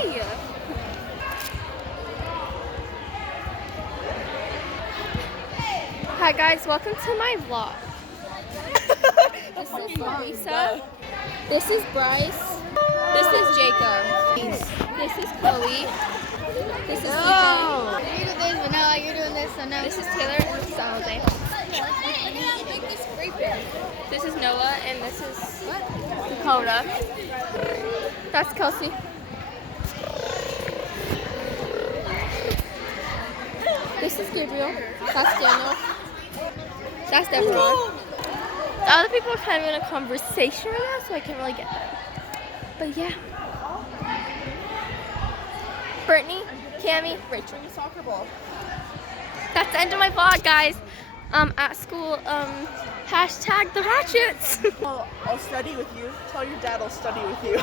Hey! Hi guys, welcome to my vlog. This is Lisa. This is Bryce. This is Jacob. This is Chloe. This is Ethan. You do this, but no, you're doing this, so no. This is Taylor. This is Jose. This is Noah, and this is Dakota. That's Kelsey. This is Gabriel. That's Daniel. That's Deborah. The other people are kind of in a conversation right now, so I can't really get them. But yeah. Brittany, Cammie, Rachel. Soccer ball. That's the end of my vlog, guys. At school, hashtag the ratchets. I'll study with you. Tell your dad I'll study with you.